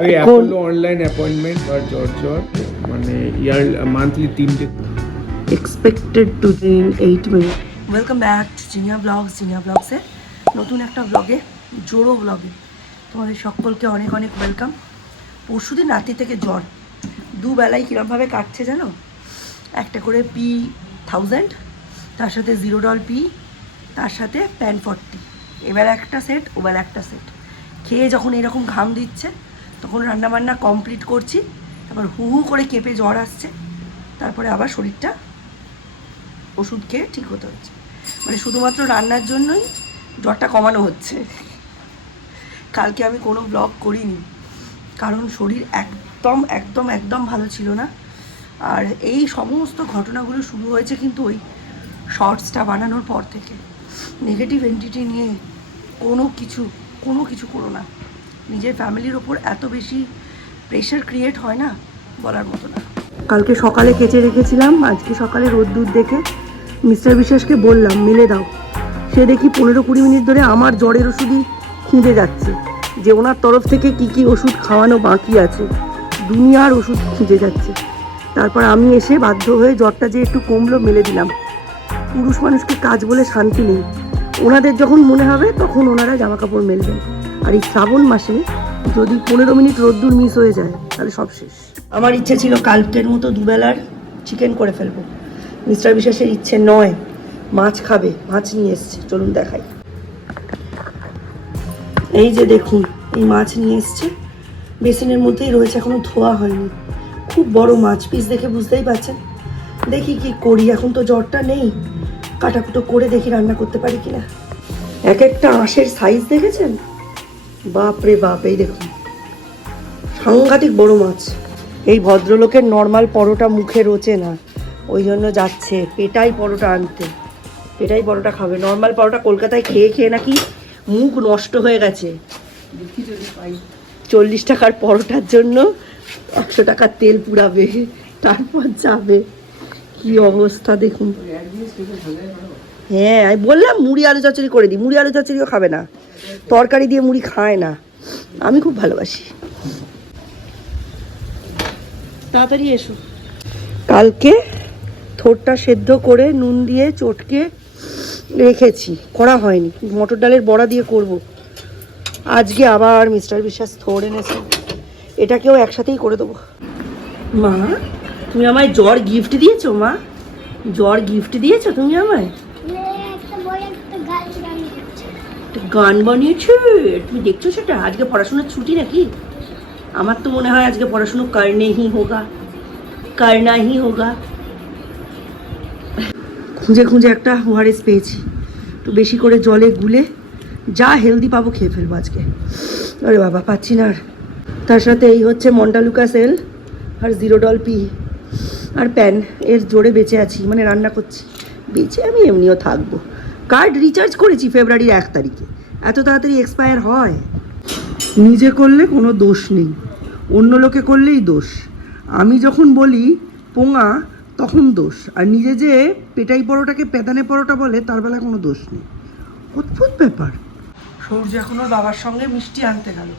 ওই Apollo online appointment আর জ্বর মানে ইয়ার মান্থলি 3টে expected to in 8 minute. Welcome back to Zinnia ব্লগসের নতুন একটা ব্লগে, জোরো ব্লগে তোমাদের সকলকে অনেক অনেক ওয়েলকাম। পরশুদিন রাত্রি থেকে জ্বর, দুবেলায় কীরমভাবে কাটছে জানো? একটা করে P1000, তার সাথে জিরোডল পি, তার সাথে প্যান 40, এবার একটা সেট ওবেলা একটা সেট খেয়ে যখন এরকম ঘাম দিচ্ছে তখন রান্নাবান্না কমপ্লিট করছি, তারপর হু হু করে কেঁপে জ্বর আসছে, তারপরে আবার শরীরটা ওষুধ খেয়ে ঠিক হতে হচ্ছে। মানে শুধুমাত্র রান্নার জন্যই জ্বরটা কমানো হচ্ছে। কালকে আমি কোনো ব্লগ করিনি কারণ শরীর একদম একদম একদম ভালো ছিল না। আর এই সমস্ত ঘটনাগুলো শুরু হয়েছে কিন্তু ওই শর্টসটা বানানোর পর থেকে। নেগেটিভ এন্টিটি নিয়ে কোনো কিছু করো না। নিজের ফ্যামিলির ওপর এত বেশি প্রেশার ক্রিয়েট হয় না, বলার মতো না। কালকে সকালে কেচে রেখেছিলাম, আজকে সকালে রোদ্দুর দেখে মিস্টার বিশ্বাসকে বললাম মেলে দাও। সে দেখি 15-20 মিনিট ধরে আমার জ্বরের ওষুধই খুঁজে যাচ্ছে, যে ওনার তরফ থেকে কি ওষুধ খাওয়ানো বাকি আছে। দুনিয়ার ওষুধ খুঁজে যাচ্ছে। তারপর আমি এসে বাধ্য হয়ে জ্বরটা যে একটু কমলো মেলে দিলাম। পুরুষ মানুষকে কাজ বলে শান্তি নেই, ওনাদের যখন মনে হবে তখন ওনারা জামা কাপড় মেলবেন। আর এই শ্রাবণ মাসে যদি 15 মিনিট রোদ্দুর মিস হয়ে যায় তাহলে সব শেষ। আমার ইচ্ছে ছিল কালকের মতো দুবেলার চিকেন করে ফেলবো। মিস্টার বিশ্বাসের ইচ্ছে নয়, মাছ খাবে, মাছ নিয়ে এসছে, চলুন দেখাই। এই যে দেখুন, এই মাছ নিয়ে এসছে, বেসিনের মধ্যেই রয়েছে, এখনো ধোয়া হয়নি। খুব বড় মাছ, পিস দেখে বুঝতেই পারছেন। দেখি কি করি, এখন তো জ্বরটা নেই, কাটাকুটো করে দেখি রান্না করতে পারি কিনা। এক একটা আঁশের সাইজ দেখেছেন? বাপরে বাপ, এই দেখুন সাংঘাতিক বড় মাছ। এই ভদ্রলোকের নর্মাল পরোটা মুখে রোচে না, ওই জন্য যাচ্ছে পেটাই পরোটা আনতে। পেটাই পরোটা খাবে। নর্মাল পরোটা কলকাতায় খেয়ে খেয়ে নাকি মুখ নষ্ট হয়ে গেছে। 40 টাকার পরোটার জন্য 100 টাকার তেল পুরাবে, তারপর যাবে। কি অবস্থা দেখুন। হ্যাঁ, আমি বললাম মুড়ি আলু চচ্চড়ি করে দিই, মুড়ি আলু চচ্চড়িও খাবে না, তরকারি দিয়ে মুড়ি খায় না। আমি খুব ভালোবাসি। তাড়াতাড়ি এসো। কালকে থোড়টা সেদ্ধ করে নুন দিয়ে চটকে রেখেছি, করা হয়নি। মটর ডালের বড়া দিয়ে করব। আজকে আবার মিস্টার বিশ্বাস থোড় এনেছে, এটাকেও একসাথেই করে দেবো। মা, তুমি আমায় জ্বর গিফট দিয়েছো? মা, জ্বর গিফট দিয়েছো তুমি আমায়? গান বানিয়েছো তুমি, দেখছো সেটা? আজকে পড়াশোনার ছুটি নাকি? আমার তো মনে হয় আজকে পড়াশুনো করনা হি হোগা। খুঁজে খুঁজে একটা ওআরএস পেয়েছি, একটু বেশি করে জলে গুলে যা হেলদি পাবো খেয়ে ফেলবো আজকে। আরে বাবা, পাচ্ছি না আর। তার সাথে এই হচ্ছে মন্টালুকাস এল আর জিরোডল পি আর প্যান, এর জোরে বেঁচে আছি, মানে রান্না করছি। বেঁচে আমি এমনিও থাকবো। কার্ড রিচার্জ করেছি ফেব্রুয়ারির 1 তারিখে, এত তাড়াতাড়ি এক্সপায়ার হয়? নিজে করলে কোনো দোষ নেই, অন্য লোকে করলেই দোষ। আমি যখন বলি পোঙা তখন দোষ, আর নিজে যে পেটাই পরোটাকে পেদানে পরোটা বলে তার বেলা কোনো দোষ নেই। অদ্ভুত ব্যাপার। সূর্য এখন ওর বাবার সঙ্গে মিষ্টি আনতে গেল।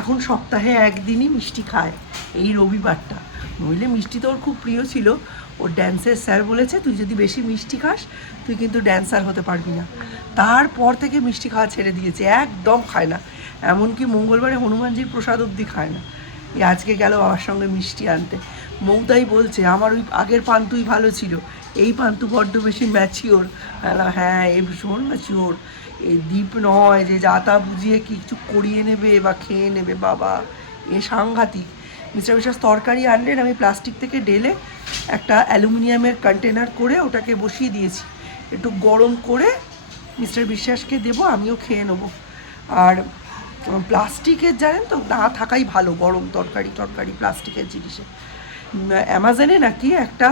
এখন সপ্তাহে একদিনই মিষ্টি খায়, এই রবিবারটা। নইলে মিষ্টি তো ওর খুব প্রিয় ছিল। ওর ড্যান্সের স্যার বলেছে তুই যদি বেশি মিষ্টি খাস তুই কিন্তু ড্যান্সার হতে পারবি না। তারপর থেকে মিষ্টি খাওয়া ছেড়ে দিয়েছে, একদম খায় না। এমনকি মঙ্গলবারে হনুমানজির প্রসাদ অবধি খায় না। এই আজকে গেল বাবার সঙ্গে মিষ্টি আনতে। মৌদাই বলছে আমার ওই আগের পান্তুই ভালো ছিল, এই পান্তু বড্ড বেশি ম্যাচিওর। হ্যাঁ, এ ভীষণ ম্যাচিওর। এই দ্বীপ নয় যে যা তা বুঝিয়ে কিছু করিয়ে নেবে বা খেয়ে নেবে। বাবা, এ সাংঘাতিক। মিস্টার বিশ্বাস তরকারি আনলেন, আমি প্লাস্টিক থেকে ঢেলে একটা অ্যালুমিনিয়ামের কন্টেনার করে ওটাকে বসিয়ে দিয়েছি। একটু গরম করে মিস্টার বিশ্বাসকে দেবো, আমিও খেয়ে নেবো। আর প্লাস্টিকের জানেন তো না থাকাই ভালো, গরম তরকারি প্লাস্টিকের জিনিসে। অ্যামাজনে নাকি একটা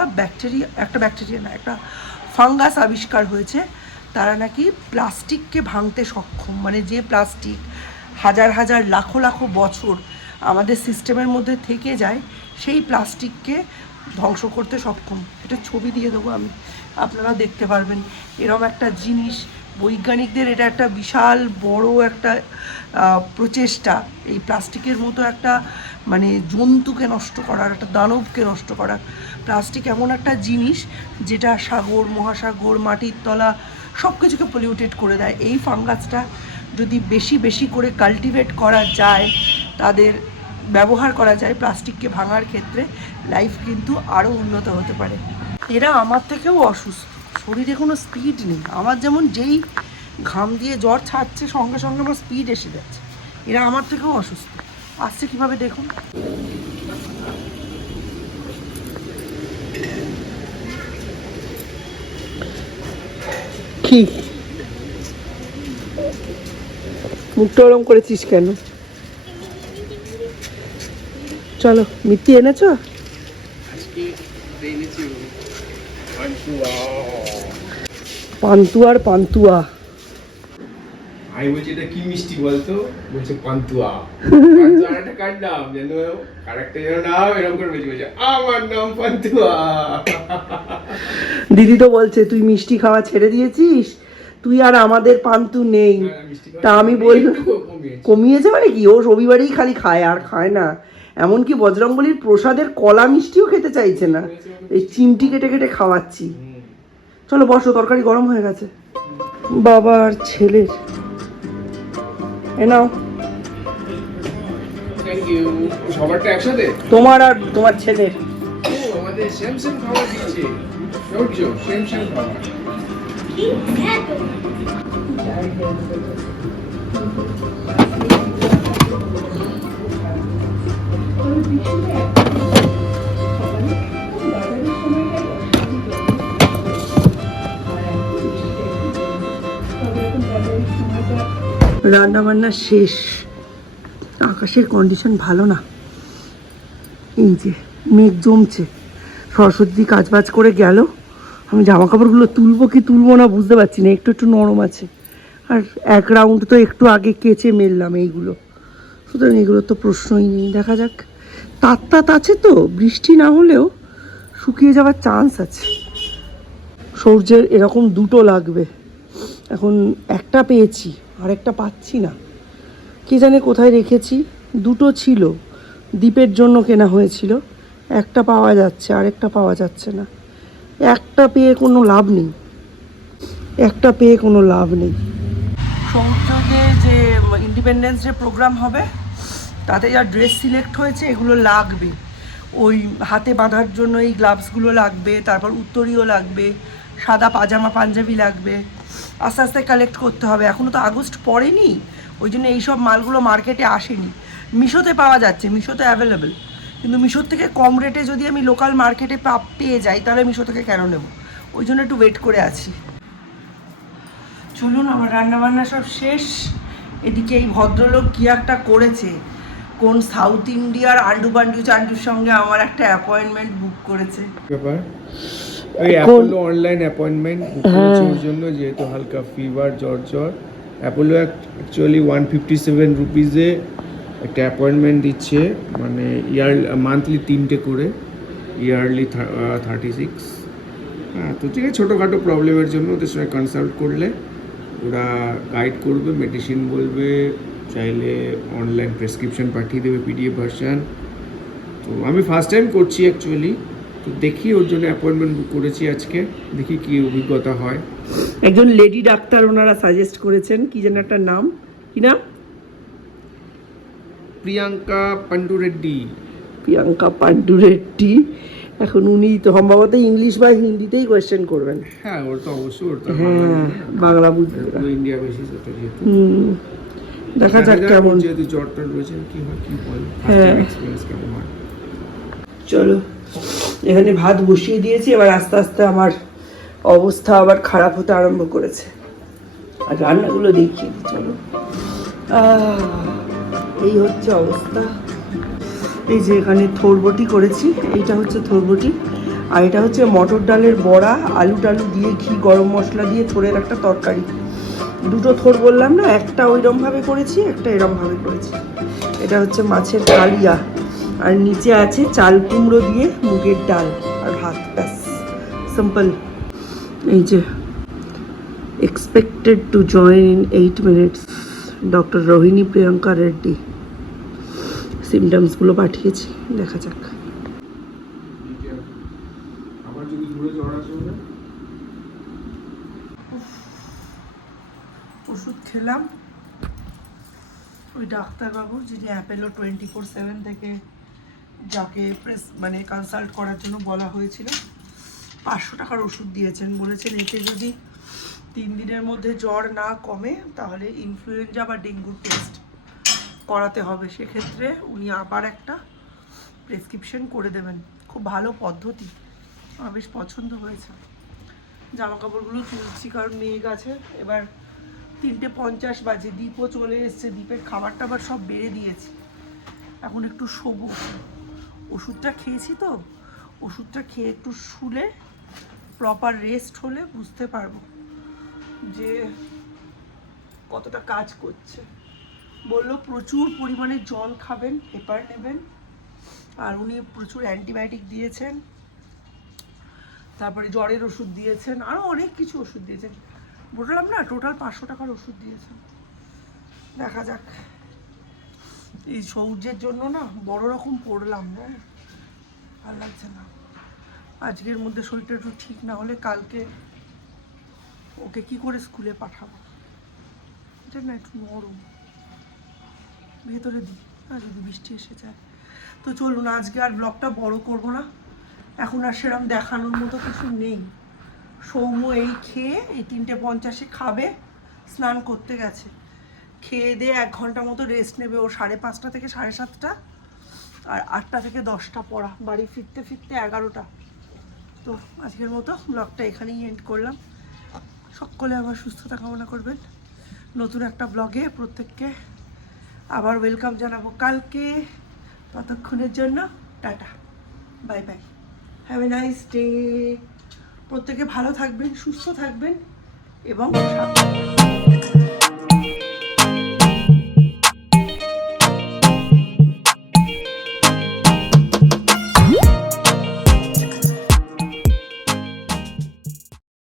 ফাঙ্গাস আবিষ্কার হয়েছে। তারা নাকি প্লাস্টিককে ভাঙতে সক্ষম, মানে যে প্লাস্টিক হাজার হাজার লাখো লাখো বছর আমাদের সিস্টেমের মধ্যে থেকে যায়, সেই প্লাস্টিককে ধ্বংস করতে সক্ষম। এটা ছবি দিয়ে দেবো আমি, আপনারা দেখতে পারবেন। এরকম একটা জিনিস বৈজ্ঞানিকদের এটা একটা বিশাল বড় একটা প্রচেষ্টা, এই প্লাস্টিকের মতো একটা মানে জন্তুকে নষ্ট করার, একটা দানবকে নষ্ট করার। প্লাস্টিক এমন একটা জিনিস যেটা সাগর, মহাসাগর, মাটির তলা সব কিছুকে পলিউটেড করে দেয়। এই ফাঙ্গাসটা যদি বেশি বেশি করে কাল্টিভেট করা যায়, তাদের ব্যবহার করা যায় প্লাস্টিককে ভাঙার ক্ষেত্রে, লাইফ কিন্তু আরও উন্নত হতে পারে। এরা আমার থেকেও অসুস্থ, শরীরে কোনো স্পিড নেই। আমার যেমন যেই ঘাম দিয়ে জ্বর ছাড়ছে সঙ্গে সঙ্গে আমার স্পিড এসে যাচ্ছে, এরা আমার থেকেও অসুস্থ। আসছে কীভাবে দেখুন। কি মুখটা ওরম করেছিস কেন? চলো, মিত্তি এনেছো? পান্তুয়ার পান্তুয়া। আমি বলছি এটা কি মিষ্টি বলতো, বলছে পান্তুয়া। পান্তুয়া একটা কার নাম যেন, কারেক্টার যেন নাম এরকম করে বলছে আমার নাম পান্তুয়া। দিদি তো বলছে তুই মিষ্টি খাওয়া ছেড়ে দিয়েছিস, তুই আর আমাদের পান্তু নেই। তা আমি বললাম কমিয়েছে মানে কি, ও রবিবারেই খালি খায় আর খায় না। এমনকি বজরংবলীর প্রসাদের কলা মিষ্টিও খেতে চাইছে না, এই চিমটি কেটে কেটে খাওয়াচ্ছি। চলো বসো, তরকারি গরম হয়ে গেছে। বাবা আর ছেলের এ নাও। Thank you. সবারটা একসাথে? তোমার আর তোমার ছেলের। ও আমাদের সেম সেম খাবার দিচ্ছে। সেম সেম খাবার। রান্না বান্না শেষ, আকাশের কন্ডিশন ভালো না, এই যে মেঘ জমছে। সরস্বতী কাজবাজ করে গেল, আমি জামা কাপড়গুলো তুলবো কি তুলবো না বুঝতে পারছি না, একটু একটু নরম আছে। আর এক রাউন্ড তো একটু আগে কেচে মেললাম এইগুলো, সুতরাং এগুলো তো প্রশ্নই নেই। দেখা যাক, তাত আছে তো, বৃষ্টি না হলেও শুকিয়ে যাওয়ার চান্স আছে। সূর্যের এরকম দুটো লাগবে, এখন একটা পেয়েছি আর একটা পাচ্ছি না, কে জানে কোথায় রেখেছি। দুটো ছিল, দ্বীপের জন্য কেনা হয়েছিল, একটা পাওয়া যাচ্ছে আর একটা পাওয়া যাচ্ছে না। একটা পেয়ে কোনো লাভ নেই, একটা পেয়ে কোনো লাভ নেই। সৌর্যকে যে ইন্ডিপেন্ডেন্স ডে প্রোগ্রাম হবে তাতে যা ড্রেস সিলেক্ট হয়েছে এগুলো লাগবে, ওই হাতে বাঁধার জন্য এই গ্লাভসগুলো লাগবে, তারপর উত্তরীয় লাগবে, সাদা পাজামা পাঞ্জাবি লাগবে। আস্তে আস্তে কালেক্ট করতে হবে, এখনও তো আগস্ট পড়েনি, ওই জন্য এইসব মালগুলো মার্কেটে আসেনি। মিশোতে পাওয়া যাচ্ছে, মিশোতে অ্যাভেলেবেল, কিন্তু মিশোর থেকে কম রেটে যদি আমি লোকাল মার্কেটে পেয়ে যাই তাহলে মিশো থেকে কেন নেব, ওই জন্য একটু ওয়েট করে আছি। চলুন, আমার রান্নাবান্না সব শেষ। এদিকে এই ভদ্রলোক কী একটা করেছে, কোন সাউথ ইন্ডিয়ার আন্ডু বান্ডু চান্ডুর সঙ্গে আমার একটা অ্যাপয়েন্টমেন্ট বুক করেছে। ব্যাপার ওই অ্যাপোলো অনলাইন অ্যাপয়েন্টমেন্ট বুক করেছে ওর জন্য, যেহেতু হালকা ফিভার জ্বর। অ্যাপোলো অ্যাকচুয়ালি 157 রুপিসে একটা অ্যাপয়েন্টমেন্ট দিচ্ছে, মানে মান্থলি 3টে করে, ইয়ারলি 36। হ্যাঁ, তো ঠিক আছে, ছোটোখাটো প্রবলেমের জন্য ওদের সঙ্গে কনসাল্ট করলে ওরা গাইড করবে, মেডিসিন বলবে, চাইলে অনলাইন প্রেসক্রিপশন পাঠিয়ে দেবে PDF ভার্সান। তো আমি ফার্স্ট টাইম করছি অ্যাকচুয়ালি, তো দেখি ওর জন্য অ্যাপয়েন্টমেন্ট বুক করেছি আজকে, দেখি কী অভিজ্ঞতা হয়। একজন লেডি ডাক্তার ওনারা সাজেস্ট করেছেন, কি যেন একটা নাম, কি নাম? প্রিয়াঙ্কা পান্ডু রেড্ডি। প্রিয়াঙ্কা পান্ডু রেড্ডি। এখন উনি তো সম্ভবত ইংলিশ বা হিন্দিতেই কোয়েশ্চেন করবেন। হ্যাঁ, ওর তো অবশ্যই, ওর তো হ্যাঁ, বাংলা বুঝবে না, ইন্ডিয়া বেশি সেটা যেহেতু। দেখা যাক কেমন, যেহেতু জ্বরটা রয়েছে, কি হয় কি বলে, হ্যাঁ এক্সপেরিয়েন্স কেমন হয়। চলো, এখানে ভাত বসিয়ে দিয়েছি, এবার আস্তে আস্তে আমার অবস্থা আবার খারাপ হতে আরম্ভ করেছে। আর রান্নাগুলো দেখিয়ে দিই, চলো। এই হচ্ছে অবস্থা। এই যে এখানে থোরবটি করেছি, এইটা হচ্ছে থোরবটি, আর এটা হচ্ছে মটর ডালের বড়া, আলু টালু দিয়ে ঘি গরম মশলা দিয়ে থোরের একটা তরকারি। দুটো থোর বললাম না, একটা ওইরমভাবে করেছি, একটা এরমভাবে করেছি। এটা হচ্ছে মাছের কালিয়া, আর নিচে আছে চাল কুমড়ো দিয়ে মুগের ডাল আর ভাত, ব্যাস সিম্পল। এই যে expected to join in 8 minutes. Doctor Rohini Priyanka Reddy সিমটমসগুলো পাঠিয়েছি, দেখা যাক। আবার যদি ঘুরে জ্বর আসবে। ওষুধ খেলাম ওই ডাক্তারবাবু যিনি অ্যাপেলো 24/7 থেকে যাকে মানে কনসাল্ট করার জন্য বলা হয়েছিল, 500 টাকার ওষুধ দিয়েছেন। বলেছেন এতে যদি 3 দিনের মধ্যে জ্বর না কমে তাহলে ইনফ্লুয়েঞ্জা বা ডেঙ্গুর টেস্ট করাতে হবে। সেক্ষেত্রে উনি আবার একটা প্রেসক্রিপশন করে দেবেন। খুব ভালো পদ্ধতি, আমার বেশ পছন্দ হয়েছে। জামা কাপড়গুলো তুলছি কারণ মেঘ আছে। এবার 3:50 বাজে, দ্বীপও চলে এসছে, দ্বীপের খাবার টাবার সব বেড়ে দিয়েছি। এখন একটু শোবো, ওষুধটা খেয়েছি তো, ওষুধটা খেয়ে একটু শুলে প্রপার রেস্ট হলে বুঝতে পারবো যে কতটা কাজ করছে। বললো প্রচুর পরিমাণে জল খাবেন, পেপার নেবেন, আর উনি প্রচুর অ্যান্টিবায়োটিক দিয়েছেন, তারপরে জ্বরের ওষুধ দিয়েছেন, আরও অনেক কিছু ওষুধ দিয়েছেন। বললাম না, টোটাল 500 টাকার ওষুধ দিয়েছেন। দেখা যাক। এই সৌর্যের জন্য না বড় রকম পড়লাম, ভালো লাগছে না। আজকের মধ্যে শরীরটা একটু ঠিক না হলে কালকে ওকে কি করে স্কুলে পাঠাবো, এটা না একটু নরম, ভেতরে দিই আর যদি বৃষ্টি এসে যায়। তো চলুন, আজকে আর ব্লগটা বড় করব না, এখন আর সেরকম দেখানোর মতো কিছু নেই। সৌম্য এই খেয়ে এই 3:50 খাবে, স্নান করতে গেছে, খেয়ে দিয়ে 1 ঘন্টা মতো রেস্ট নেবে। ও 5:30 থেকে 7:30, আর 8টা থেকে 10টা পড়া, বাড়ি ফিরতে ফিরতে 11টা। তো আজকের মতো ব্লগটা এখানেই এন্ড করলাম। সকলে আবার সুস্থতা কামনা করবেন। নতুন একটা ব্লগে প্রত্যেককে আবার ওয়েলকাম জানাবো কালকে। ততক্ষণের জন্য tata, bye bye, have a nice day. প্রত্যেকে ভালো থাকবেন, সুস্থ থাকবেন এবং সাবধানে।